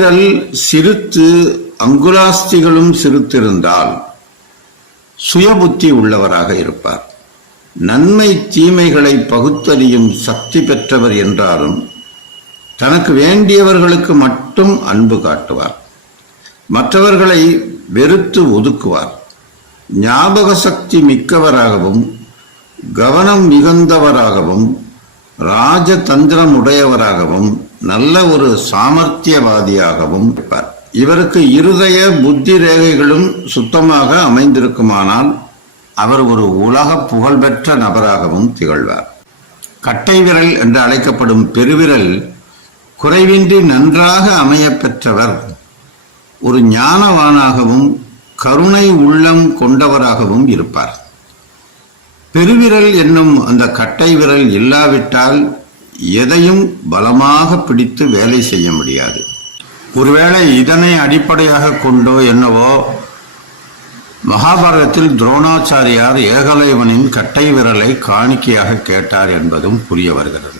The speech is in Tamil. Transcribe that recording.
விரல் சிறுத்து அங்குலாஸ்திகளும் சிறுத்திருந்தால் சுயபுத்தி உள்ளவராக இருப்பார். நன்மை தீமைகளை பகுத்தறியும் சக்தி பெற்றவர் என்றாலும் தனக்கு வேண்டியவர்களுக்கு மட்டும் அன்பு காட்டுவார். மற்றவர்களை வெறுத்து ஒதுக்குவார். ஞாபக சக்தி மிக்கவராகவும் கவனம் மிகுந்தவராகவும் ராஜதந்திரம் உடையவராகவும் நல்ல ஒரு சாமர்த்தியவாதியாகவும் இருப்பார். இவருக்கு இருதய புத்தி ரேகைகளும் சுத்தமாக அமைந்திருக்குமானால் அவர் ஒரு உலக புகழ்பெற்ற நபராகவும் திகழ்வார். கட்டை விரல் என்று அழைக்கப்படும் பெருவிரல் குறைவின்றி நன்றாக அமைய பெற்றவர் ஒரு ஞானவானாகவும் கருணை உள்ளம் கொண்டவராகவும் இருப்பார். பெருவிரல் என்னும் அந்த கட்டை விரல் இல்லாவிட்டால் எதையும் பலமாக பிடித்து வேலை செய்ய முடியாது. ஒருவேளை இதனை அடிப்படையாக கொண்டோ என்னவோ மகாபாரதத்தில் துரோணாச்சாரியார் ஏகலைவனின் கட்டை விரலை காணிக்கையாக கேட்டார் என்பதும் புரிய வருகிறது.